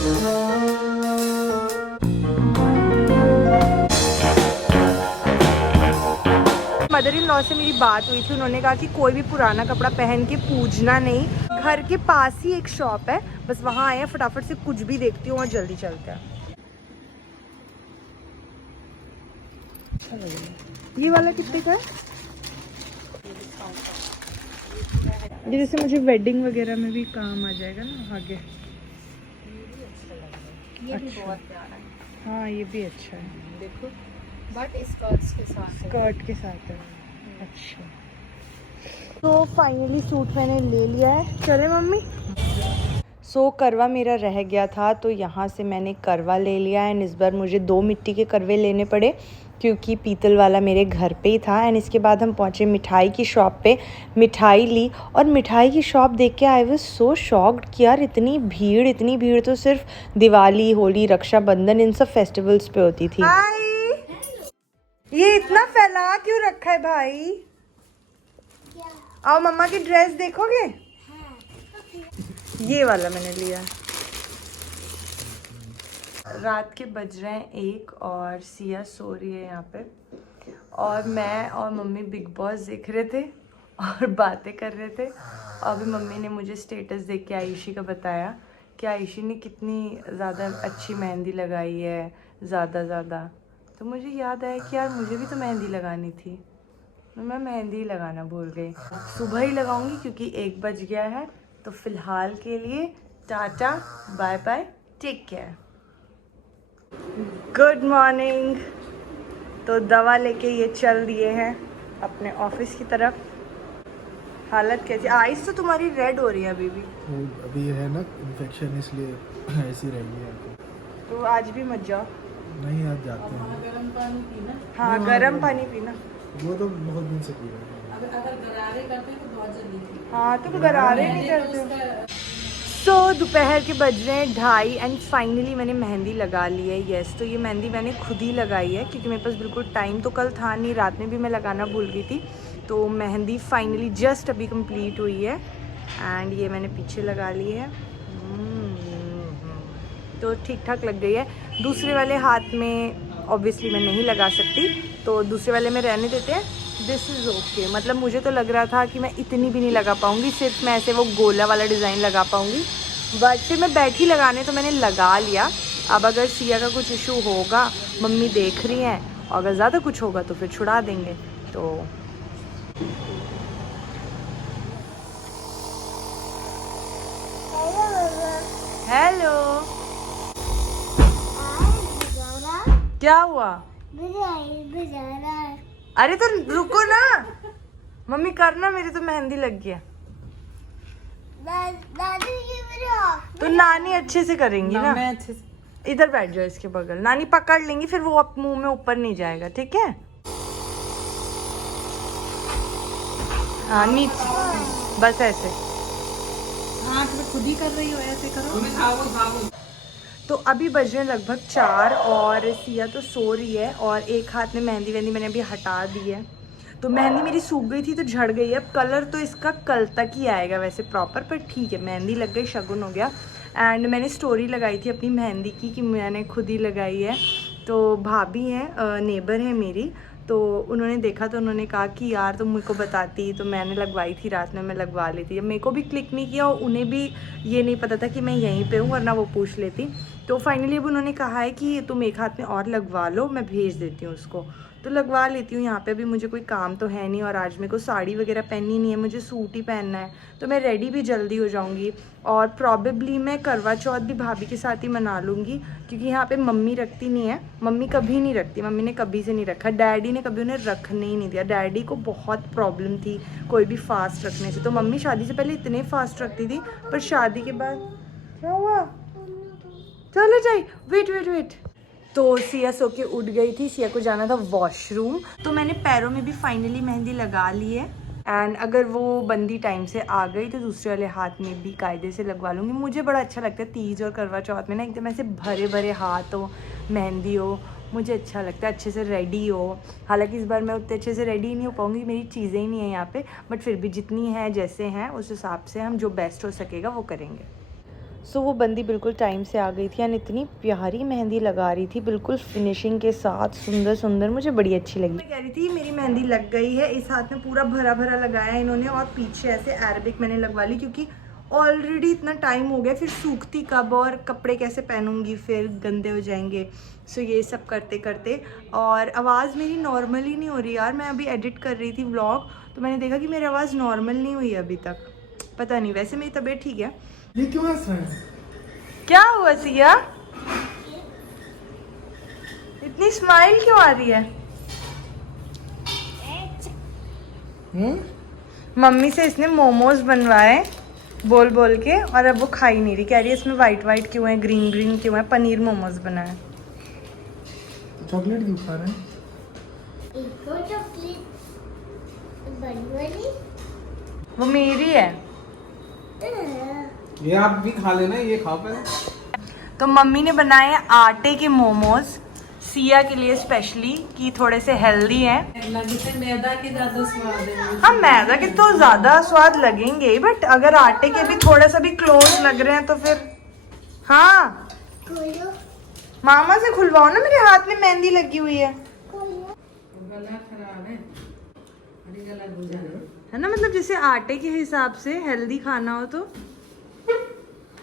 Mother in law से मेरी बात हुई थी, उन्होंने कहा कि कोई भी पुराना कपड़ा पहन के पूजना नहीं। घर के पास ही एक शॉप है, बस वहाँ आए हैं, फटाफट से कुछ भी देखती हूँ और जल्दी चलते हैं। ये वाला कितने का है? ये जैसे मुझे वेडिंग वगैरह में भी काम आ जाएगा ना आगे। ये भी बहुत प्यारा है। हाँ ये भी अच्छा है, देखो बट स्कर्ट्स के साथ है। स्कर्ट के साथ है। अच्छा, तो फाइनली सूट मैंने ले लिया है। चले मम्मी। करवा मेरा रह गया था, तो यहाँ से मैंने करवा ले लिया एंड इस बार मुझे 2 मिट्टी के करवे लेने पड़े क्योंकि पीतल वाला मेरे घर पे ही था। एंड इसके बाद हम पहुँचे मिठाई की शॉप पे, मिठाई ली और मिठाई की शॉप देख के आई वाज सो शॉक्ड कि यार इतनी भीड़ तो सिर्फ दिवाली, होली, रक्षाबंधन इन सब फेस्टिवल्स पे होती थी। ये इतना फैला क्यों रखा है भाई? आओ मम्मा की ड्रेस देखोगे? ये वाला मैंने लिया। रात के बज रहे हैं 1 और सिया सो रही है यहाँ पे, और मैं और मम्मी बिग बॉस देख रहे थे और बातें कर रहे थे। और अभी मम्मी ने मुझे स्टेटस देख के आयुषी का बताया कि आयुषी ने कितनी ज़्यादा अच्छी मेहंदी लगाई है, ज़्यादा। तो मुझे याद आया कि यार मुझे भी तो मेहंदी लगानी थी, मैं मेहंदी लगाना भूल गई। सुबह ही लगाऊंगी क्योंकि 1 बज गया है। तो फिलहाल के लिए tata bye bye, take care, good morning. तो दवा लेके ये चल दिए हैं अपने ऑफिस की तरफ। हालत कैसी? आइस तो तुम्हारी रेड हो रही है अभी भी। अभी है ना इन्फेक्शन, इसलिए ऐसी रहेगी आपको। तो आज भी मत जाओ। नहीं आज जाते हैं। गर्म पानी पीना। हाँ गर्म पानी पीना। वो तो बहुत दिन से पी रहे हैं। अगर गरारे करते हैं तो बहुत जल्दी। हाँ तुम गरारे भी करते हो। तो दोपहर के बज रहे हैं 2:30 एंड फाइनली मैंने मेहंदी लगा ली है। येस, तो ये मेहंदी मैंने खुद ही लगाई है क्योंकि मेरे पास बिल्कुल टाइम तो कल था नहीं, रात में भी मैं लगाना भूल गई थी। तो मेहंदी फाइनली जस्ट अभी कंप्लीट हुई है एंड ये मैंने पीछे लगा ली है। तो ठीक ठाक लग गई है। दूसरे वाले हाथ में ऑब्वियसली मैं नहीं लगा सकती, तो दूसरे वाले में रहने देते हैं। This is okay. मतलब मुझे तो लग रहा था कि मैं इतनी भी नहीं लगा पाऊँगी, सिर्फ मैं ऐसे वो गोला वाला डिज़ाइन लगा पाऊँगी, बट फिर मैं बैठी लगाने तो मैंने लगा लिया। अब अगर सिया का कुछ इशू होगा, मम्मी देख रही हैं, और अगर ज़्यादा कुछ होगा तो फिर छुड़ा देंगे। तो हेलो, क्या हुआ? अरे तो रुको ना मम्मी, करना, मेरी तो मेहंदी लग गई है। तो नानी अच्छे से करेंगी ना? मैं अच्छे से। इधर बैठ जाओ इसके बगल, नानी पकड़ लेंगी, फिर वो मुंह में ऊपर नहीं जाएगा, ठीक है? हाँ नीचे, बस ऐसे। हाँ तो खुद ही कर रही हो, ऐसे करो। तो अभी बज रहे हैं लगभग 4 और सिया तो सो रही है और एक हाथ में मेहंदी वेहंदी मैंने अभी हटा दी है। तो मेहंदी मेरी सूख गई थी तो झड़ गई है। अब कलर तो इसका कल तक ही आएगा वैसे प्रॉपर, पर ठीक है, मेहंदी लग गई, शगुन हो गया। एंड मैंने स्टोरी लगाई थी अपनी मेहंदी की कि मैंने खुद ही लगाई है। तो भाभी हैं, नेबर है मेरी, तो उन्होंने देखा तो उन्होंने कहा कि यार तुम मुझको बताती, तो मैंने लगवाई थी रात में, मैं लगवा लेती। अब मेरे को भी क्लिक नहीं किया और उन्हें भी ये नहीं पता था कि मैं यहीं पे हूँ, वरना वो पूछ लेती। तो फाइनली अब उन्होंने कहा है कि तुम एक हाथ में और लगवा लो, मैं भेज देती हूँ उसको। तो लगवा लेती हूँ। यहाँ पे भी मुझे कोई काम तो है नहीं और आज मेरे को साड़ी वगैरह पहननी नहीं है, मुझे सूट ही पहनना है, तो मैं रेडी भी जल्दी हो जाऊँगी। और प्रॉबेबली मैं करवा चौथ भी भाभी के साथ ही मना लूँगी क्योंकि यहाँ पे मम्मी रखती नहीं है, मम्मी कभी नहीं रखती, मम्मी ने कभी से नहीं रखा, डैडी ने कभी उन्हें रखने ही नहीं दिया। डैडी को बहुत प्रॉब्लम थी कोई भी फास्ट रखने से, तो मम्मी शादी से पहले इतने फास्ट रखती थी, पर शादी के बाद क्या हुआ? चलो जाइए, वेट। तो सिया सो के उठ गई थी, सिया को जाना था वॉशरूम, तो मैंने पैरों में भी फाइनली मेहंदी लगा ली है। एंड अगर वो बंदी टाइम से आ गई तो दूसरे वाले हाथ में भी कायदे से लगवा लूँगी। मुझे बड़ा अच्छा लगता है तीज और करवा चौथ में ना एकदम ऐसे भरे भरे हाथ हो, मेहंदी हो, मुझे अच्छा लगता है, अच्छे से रेडी हो। हालांकि इस बार मैं उतने अच्छे से रेडी नहीं हो पाऊँगी, मेरी चीज़ें ही नहीं है यहाँ पे, बट फिर भी जितनी है जैसे हैं उस हिसाब से हम जो बेस्ट हो सकेगा वो करेंगे। सो वो बंदी बिल्कुल टाइम से आ गई थी एंड इतनी प्यारी मेहंदी लगा रही थी, बिल्कुल फिनिशिंग के साथ, सुंदर सुंदर, मुझे बड़ी अच्छी लगी। मैं कह रही थी मेरी मेहंदी लग गई है, इस हाथ में पूरा भरा भरा लगाया इन्होंने और पीछे ऐसे अरेबिक मैंने लगवा ली क्योंकि ऑलरेडी इतना टाइम हो गया, फिर सूखती कब और कपड़े कैसे पहनूंगी, फिर गंदे हो जाएंगे। सो ये सब करते करते, और आवाज़ मेरी नॉर्मल ही नहीं हो रही यार। मैं अभी एडिट कर रही थी व्लॉग तो मैंने देखा कि मेरी आवाज़ नॉर्मल नहीं हुई अभी तक, पता नहीं। वैसे मेरी तबीयत ठीक है। ये क्यों हंस रहा है? क्या हुआ सिया, इतनी स्माइल क्यों आ रही है? मम्मी से इसने मोमोज बनवाए बोल बोल के और अब वो खा ही नहीं रही, कह रही है इसमें वाइट वाइट क्यों है, ग्रीन ग्रीन क्यों है। पनीर मोमोज बनाए। चॉकलेट क्यों खा रहे हैं? वो मेरी है। ये आप भी खा लेना, ये खाओ पहले। तो मम्मी ने बनाए हैं आटे के मोमोज सिया के लिए स्पेशली, कि थोड़े से हेल्दी हैं। मैदा के ज्यादा स्वाद है। हाँ मैदा के तो ज़्यादा स्वाद लगेंगे, बट अगर आटे के भी थोड़ा सा भी क्लोज लग रहे हैं तो फिर हाँ मामा से खुलवाओ ना, मेरे हाथ में मेहंदी लगी हुई है। गला खराब है, अरे गला बुझा है ना, मतलब जैसे आटे के हिसाब से हेल्दी खाना हो तो।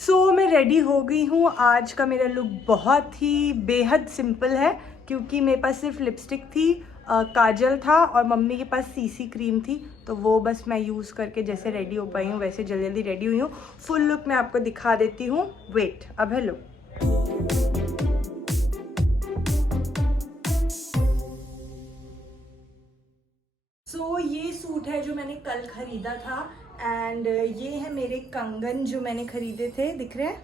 सो मैं रेडी हो गई हूँ। आज का मेरा लुक बहुत ही बेहद सिंपल है क्योंकि मेरे पास सिर्फ लिपस्टिक थी, काजल था और मम्मी के पास सीसी क्रीम थी, तो वो बस मैं यूज़ करके जैसे रेडी हो पाई हूँ वैसे जल्दी जल्दी रेडी हुई हूँ। फुल लुक मैं आपको दिखा देती हूँ, वेट। अब हेलो, सो ये सूट है जो मैंने कल खरीदा था एंड ये है मेरे कंगन जो मैंने खरीदे थे, दिख रहे हैं।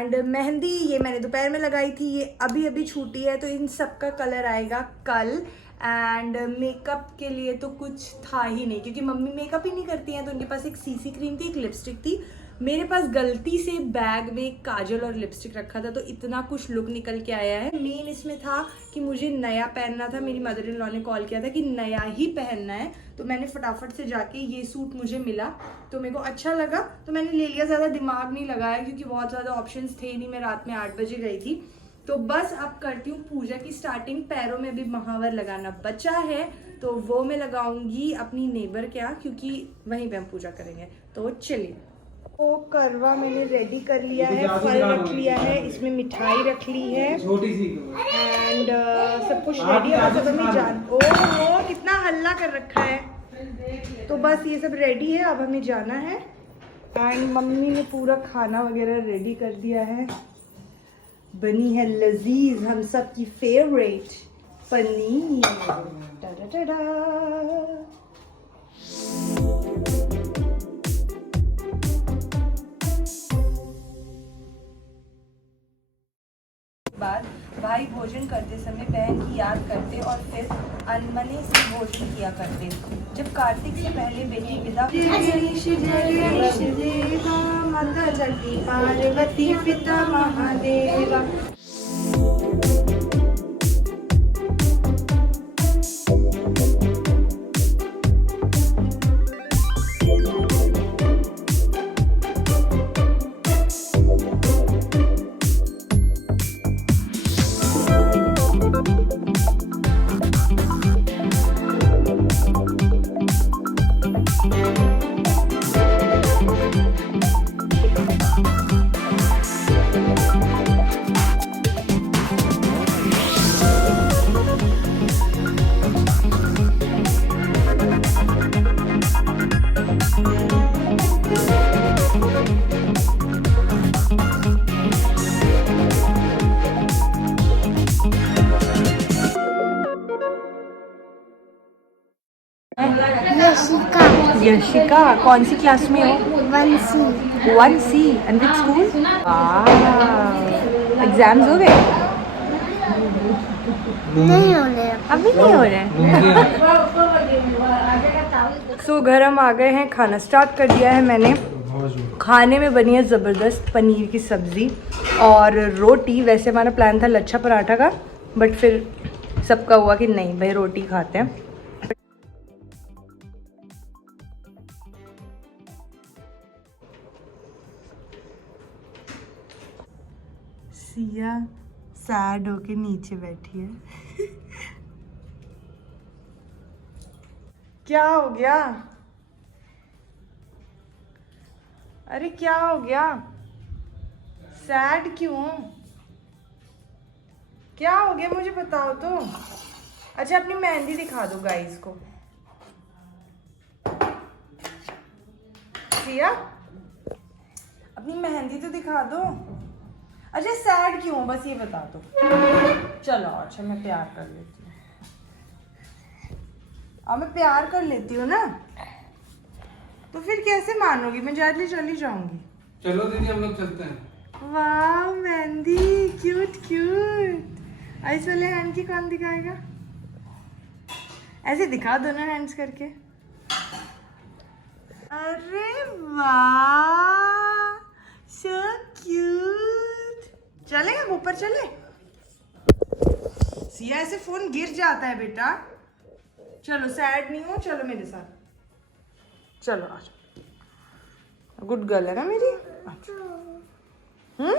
एंड मेहंदी ये मैंने दोपहर में लगाई थी, ये अभी अभी छूटी है, तो इन सब का कलर आएगा कल। एंड मेकअप के लिए तो कुछ था ही नहीं क्योंकि मम्मी मेकअप ही नहीं करती हैं, तो उनके पास एक सीसी क्रीम थी, एक लिपस्टिक थी। मेरे पास गलती से बैग में काजल और लिपस्टिक रखा था, तो इतना कुछ लुक निकल के आया है। मेन इसमें था कि मुझे नया पहनना था, मेरी मदर इन लॉ ने कॉल किया था कि नया ही पहनना है, तो मैंने फटाफट से जाके ये सूट मुझे मिला तो मेरे को अच्छा लगा तो मैंने ले लिया। ज़्यादा दिमाग नहीं लगाया क्योंकि बहुत ज़्यादा ऑप्शंस थे नहीं, मैं रात में 8 बजे गई थी। तो बस अब करती हूँ पूजा की स्टार्टिंग। पैरों में भी महावर लगाना बचा है तो वो मैं लगाऊंगी अपनी नेबर के यहाँ क्योंकि वहीं पे हम पूजा करेंगे। तो चलिए, वो करवा मैंने रेडी कर लिया है, फल रख लिया है, इसमें मिठाई रख ली है छोटी सी एंड सब कुछ रेडी है। बस अब हमें जान, ओह कितना हल्ला कर रखा है। तो बस ये सब रेडी है, अब हमें जाना है। एंड मम्मी ने पूरा खाना वगैरह रेडी कर दिया है, बनी है लजीज हम सब की फेवरेट पनीर। टाटा टाटा। बाद भाई भोजन करते समय बहन की याद करते और फिर अनमने से भोजन किया करते। जब कार्तिक से पहले बेटी विदा, माता जगती पार्वती पिता महादेवा। यशिका कौन सी क्लास में हो? 1C and which school? Exams हो गए? नहीं हो रहे, अभी नहीं हो रहे। सो घर हम आ गए हैं, खाना स्टार्ट कर दिया है मैंने। खाने में बनी है ज़बरदस्त पनीर की सब्ज़ी और रोटी। वैसे हमारा प्लान था लच्छा पराठा का, बट फिर सबका हुआ कि नहीं भाई रोटी खाते हैं। सिया सैड होके नीचे बैठी है। क्या हो गया? अरे क्या हो गया? सैड क्यों? क्या हो गया मुझे बताओ तो। अच्छा अपनी मेहंदी दिखा दो गाइस को। सिया अपनी मेहंदी तो दिखा दो। अच्छा सैड क्यों बस ये बता दो। चलो अच्छा मैं प्यार कर लेती हूँ। अब मैं प्यार कर लेती हूँ ना, तो फिर कैसे मानोगी? मैं जल्दी चली जाऊंगी। चलो दीदी हम लोग चलते हैं। वाह मेहंदी क्यूट क्यूट। आइस वाले हैंड की कौन दिखाएगा? ऐसे दिखा दोनों हैंड्स करके। अरे वाह सो क्यूट। चले हम ऊपर चले? सिया ऐसे फोन गिर जाता है बेटा। चलो सैड नहीं हो, चलो मेरे साथ। चलो आ जाओ। गुड गर्ल है ना मेरी। हम्म